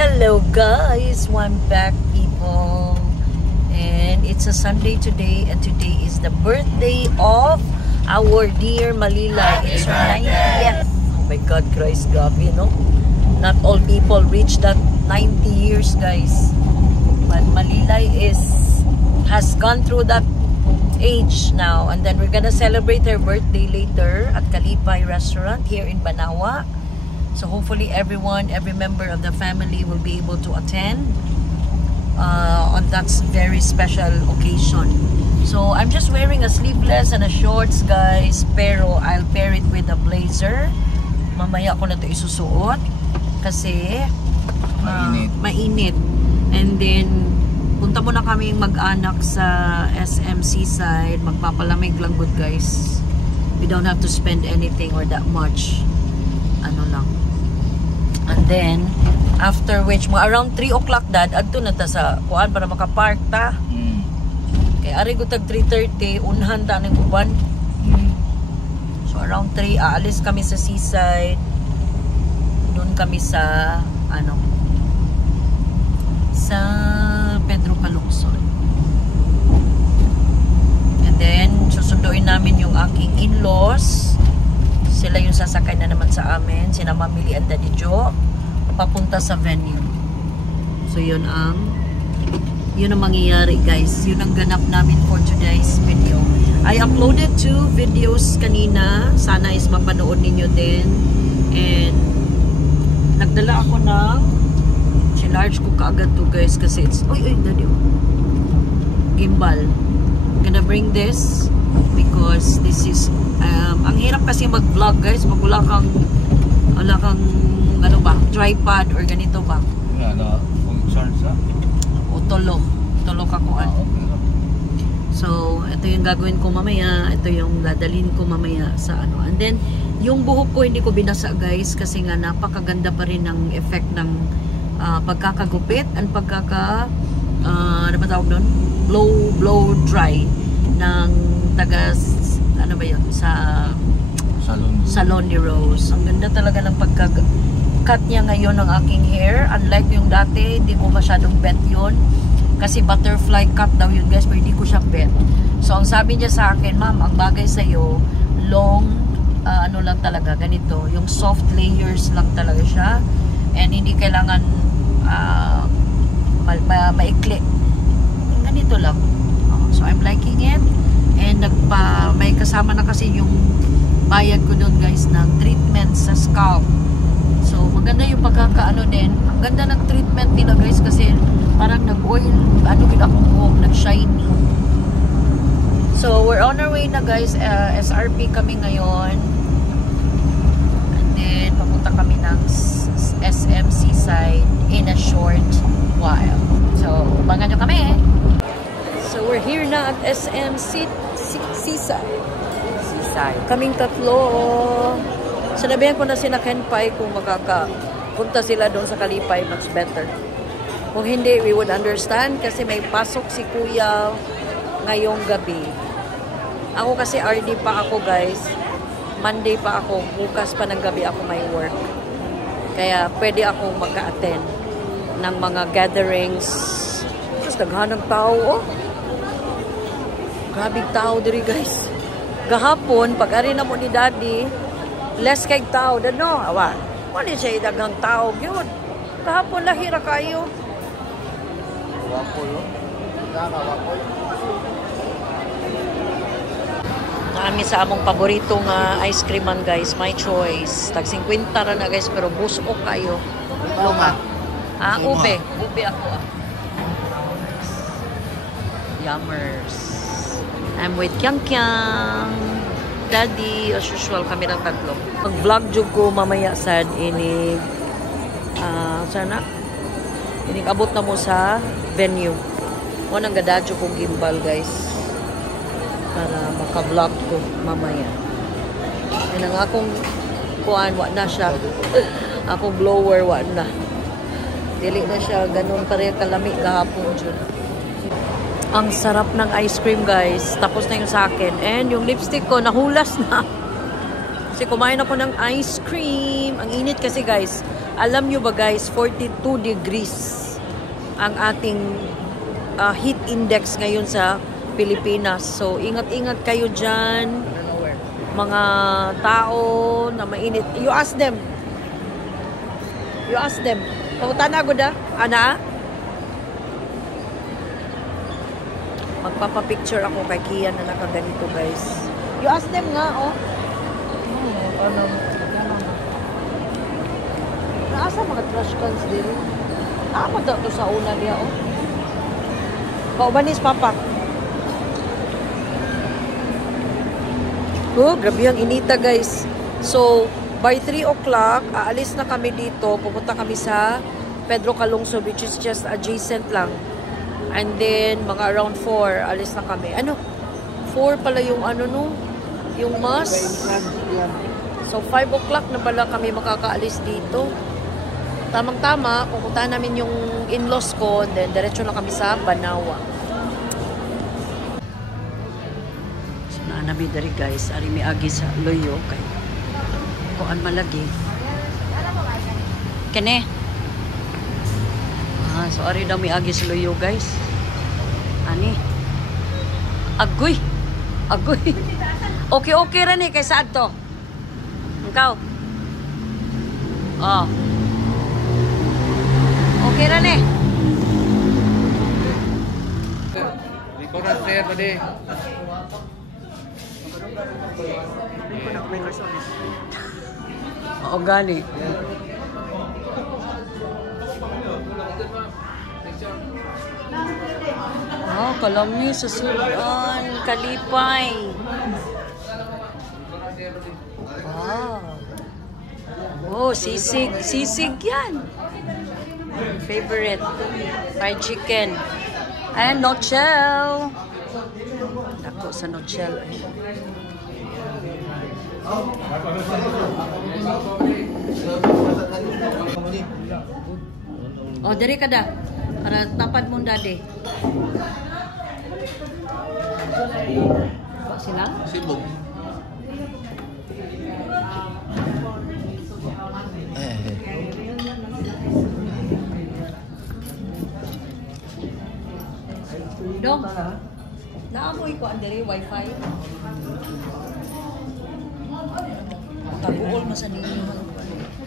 Hello guys, I'm back people, and it's a Sunday today, and today is the birthday of our dear Malilay. It's her 90th. Oh my God, Christ, grabe, no? Not all people reach that 90 years, guys. But Malilay has gone through that age now, and then we're gonna celebrate her birthday later at Kalipay restaurant here in Banawa. So hopefully every member of the family will be able to attend on that very special occasion. So I'm just wearing a sleeveless and a shorts, guys, pero I'll pair it with a blazer. Mamaya ko na ito isusuot kasi mainit. And then punta muna kami mag-anak sa SM Seaside. Magpapalamig lang, good guys. We don't have to spend anything or that much. Ano lang. And then, after which, mga around 3 o'clock dad, adto na ta sa kuan para makapark ta. Kaya ari ko tag 3:30, unhan ta ng uban. So around 3, aalis kami sa Seaside. Doon kami sa, sa Pedro Calungsod. And then, susunduin namin yung aking in-laws. Sila yung sasakay na naman sa amin. Sina Mamili and Daddy Joe. Papunta sa venue. So, yun ang mangyayari, guys. Yun ang ganap namin for today's video. I uploaded 2 videos kanina. Sana is mapanood ninyo din. And, nagdala ako ng large ko kaagad to, guys. Kasi it's, Daddy, gimbal. I'm gonna bring this because this is ang hirap kasi mag-vlog, guys. Wala kang tripod or ganito ba? O tulok ako. Okay. So, ito yung gagawin ko mamaya. Ito yung dadalhin ko mamaya sa ano. And then, yung buhok ko hindi ko binasa, guys, kasi nga napakaganda pa rin ng effect ng pagkakagupit and ano ba tawag doon? Blow dry ng taga Salon ni Rose. Ang ganda talaga ng pagka-cut niya ngayon ng aking hair. Unlike yung dati, hindi ko masyadong bet yun. Kasi butterfly cut daw yun, guys, pero hindi ko siya bet. So, ang sabi niya sa akin, ma'am, ang bagay sa'yo, long, lang talaga, ganito. Yung soft layers lang talaga siya. And hindi kailangan maikli. Ganito lang. So, I'm liking it. And may kasama na kasi yung bayad ko doon, guys, ng treatment sa scalp. So, maganda yung pagkakaano din. Ang ganda ng treatment nila, guys, kasi parang nag-oil, yun akong buhok, nag-shiny. So, we're on our way na, guys. SRP kami ngayon. And then, papunta kami ng SM Seaside in a short while. So, umangan nyo kami. So, we're here na at SM Seaside. Kaming tatlo. Sinabihan ko na si Kenpai kung makakapunta sila doon sa Kalipay, much better. Kung hindi, we would understand kasi may pasok si Kuya ngayong gabi. Ako kasi RD pa ako, guys. Monday pa ako. Bukas pa ng gabi ako may work. Kaya pwede akong magka-attend ng mga gatherings. Tapos naghanang tao, Grabing tao diri, guys. Gahapon, pag-ari na mo ni Daddy, less kay tao, awa. Wala siya daghang tao, yun. Gahapon, lahira kayo. Naami sa among paboritong ice creaman, guys. My choice. Tag 50 na, guys, pero busok kayo. Lunga. Ube. Ube ako, Yummers. I'm with Kyang, Daddy, as usual, kami ng tatlo. Mag-vlog jug ko mamaya sad inig sana abot na mo sa venue. O nang gadadyo kong gimbal, guys, para maka-vlog ko mamaya. Yan ang akong kuan, wa na siya. Akong blower, wa na. Dili na siya ganun pa rin kalami kahapon dyan. Ang sarap ng ice cream, guys. Tapos na yung sa akin. And yung lipstick ko, nahulas na. Kasi kumain ako ng ice cream. Ang init kasi, guys. Alam nyo ba guys, 42 degrees ang ating heat index ngayon sa Pilipinas. So, ingat-ingat kayo dyan. Mga tao na mainit. You ask them. You ask them. Pautan na ako da? Ana? Magpapapicture ako kay Kian na nakaganito guys. You ask them nga, oh. Naasa mga trash cans din. Naapa daw to sa una niya, oh. Paubanis, papa. Oh, grabe ang inita, guys. So, by 3 o'clock, aalis na kami dito. Pupunta kami sa Pedro Calungsod, which is just adjacent lang. And then, mga around 4, alis na kami. Ano? 4 pala yung ano, no? Yung mas. So, 5 o'clock na pala kami makakaalis dito. Tamang-tama, pupuntahan namin yung in-laws ko, and then diretso na kami sa Banawa. So, naanabi dari guys, ari mi agi sa loyo kay kuan malagi. Kene. So ari daw mi agi sa loyo guys. Ani? Agoy. Agoy. Okay ra ni kay saad to. Ikaw. Oh. Okay ra ni. Ikaw share tadi. Oo, gani. Oh, kalami sa sudan, kalipay. Wow. Oh, sisig. Sisig yan. Favorite. Fried chicken. And nochel. Dako sa nochel. Oh, dari ka da. Para tapad mo dade. Sila? Sibuk. Dong. Naamoy ko andiri wifi. Tabuol mo sa ninyo.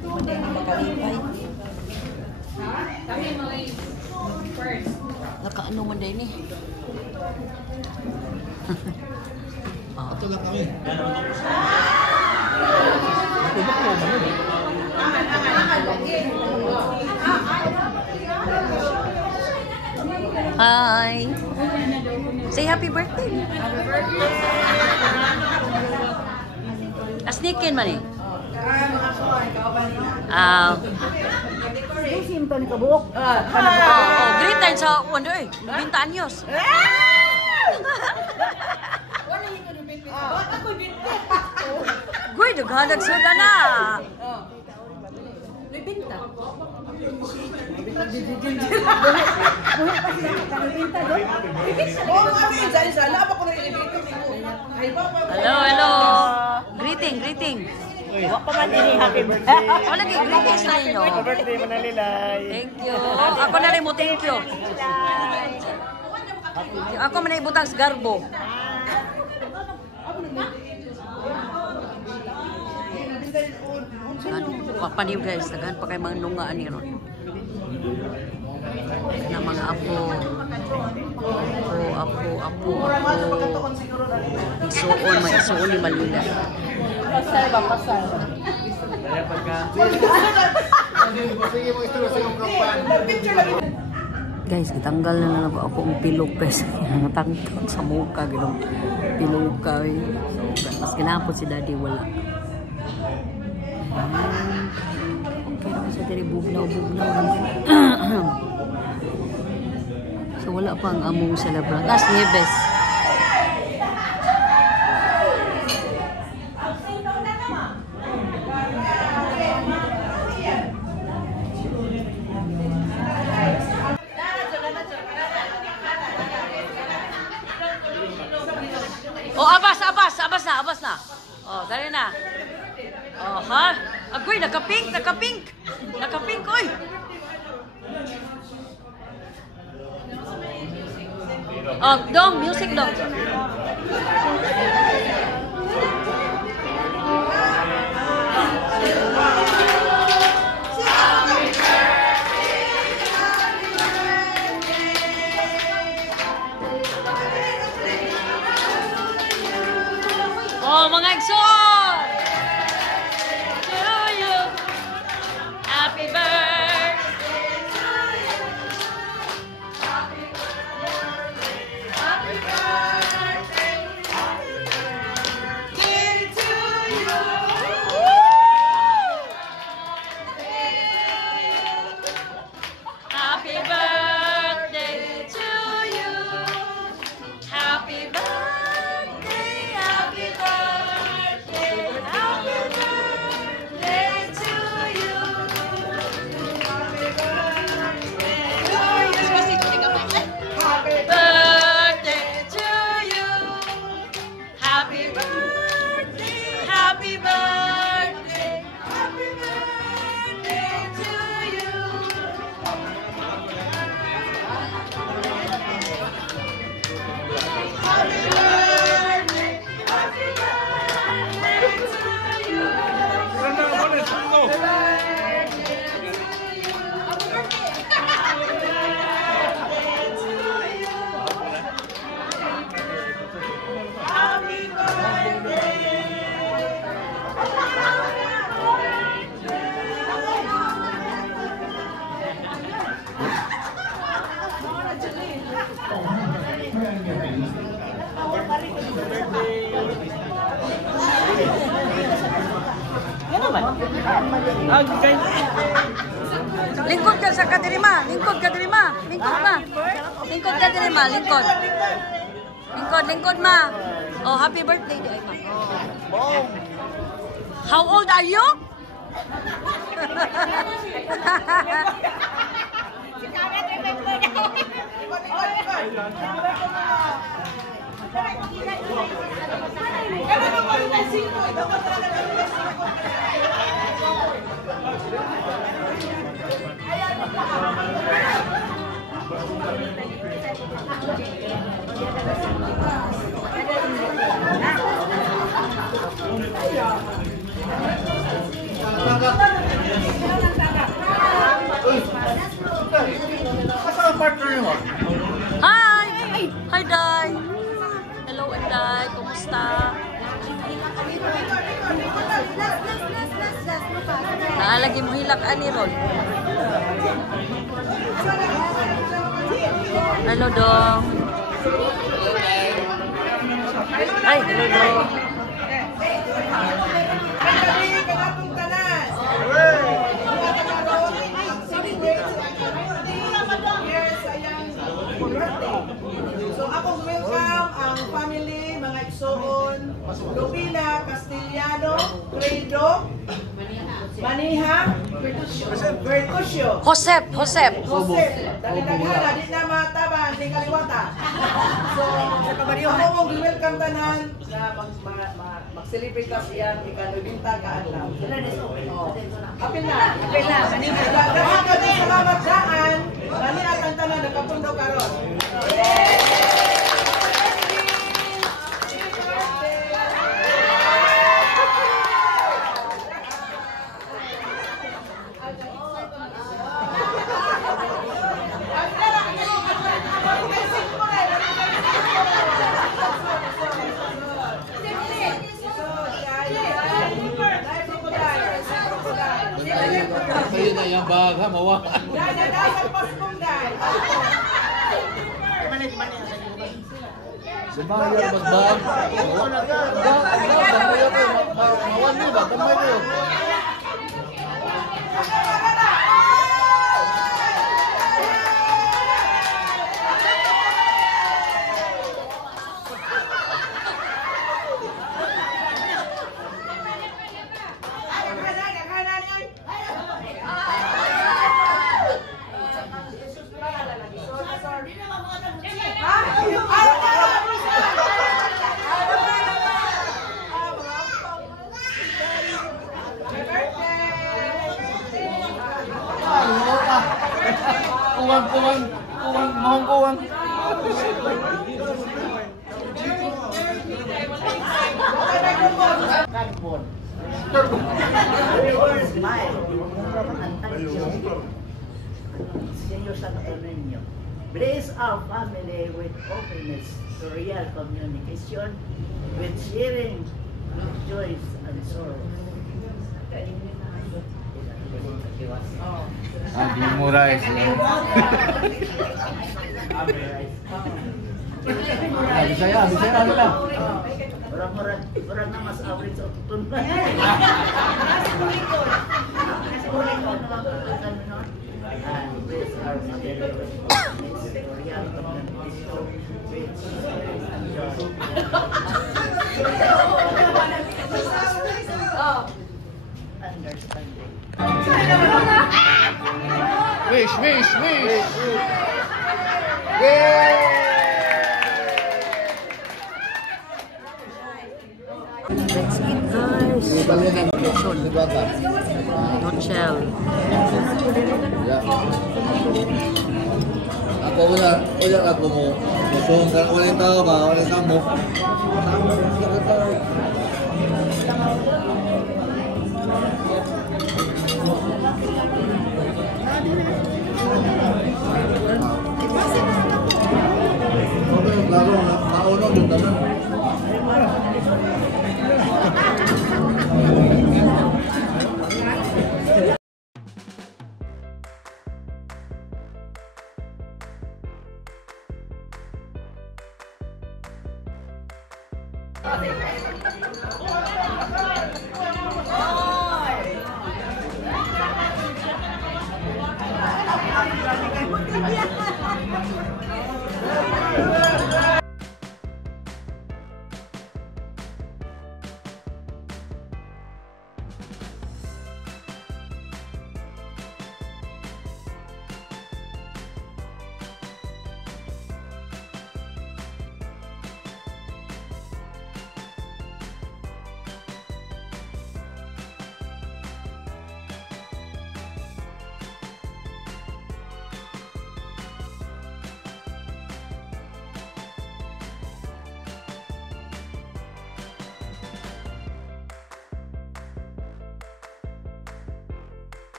Hindi ni makalipay. Nakaano man din eh. Ito lang kami. Hi. Say happy birthday. Happy birthday. Asnikin man eh. Simple ni kabuok. Great time sa Wonder eh. 20 anyos. Guy, naghanag suda na. Hello. Greeting. Wa pa man diri happy birthday. O lagi, greetings na inyo. Happy birthday manalilay. Thank you. Ako na rin mo, thank you. Ako man na ibutang sa garbo. Papaniw guys, daghan pa kay mga nungaan ni ron. Na mga apo. Isuon ni Malila. Pasal. Guys, gitanggal na lang ako ang pilok guys. Natangkot sa mukha, ginong piluka. So, mas ginapot si daddy, wala. Okay naman siya diri, bugnaw. So, wala pang among celebra. Las Nieves. Oh, abas na. Oh, dali na. Oh, ha? Agoy, naka-pink. Oh, dong, music dong. Oh, mga igsoon! To you, happy birthday. Happy birthday to you. Happy birthday, happy birthday, happy birthday to you. Happy birthday to you. Happy birthday, happy birthday, happy birthday to you. Happy birthday, happy birthday to you. Happy Lingkod ka sa kadirima, lingkod ka dirima, lingkod ma. Lingkod ka dirima, lingkod. Lingkod ma. Oh, happy birthday di ay ma. How old are you? Hi! Hi, Day! Hello, Day! Kumusta? Naalagi mo hilak ani Ron. Hello, dong. Ay, hello, dong. So akong welcome ang family, mga igsoon, Lupina, Castellano, Credo, Maniha, Bertusio. Josep. Jose, dali-dali, di na mataba, di kaliwata. So, ako mong welcome tanan na mag-celebrate ka siya, ikanubinta ka adlaw. Apil na. Salamat daan, dali at ang tanan, nakapundo karon. Kayo na yung bag, ha? Mawa. Dasal paskong dahil. Sumayar magbag. Mawan mo ba? Kamay mo. Kuwang. Carbon. Smile. Senior Santo Niño. Bless our family with openness to real communication, with sharing joys and sorrows. Memorize. Bisaya nila. Orang na mas awit sa utun. And bless our family with openness to real communication, with sharing and joys. Understanding. Wish. Let's eat, guys. Italian version di bata. No shell. Ako wala ako mo. So wala yung tao ba? Wala yung tamo. Laro na maunong yung tanan.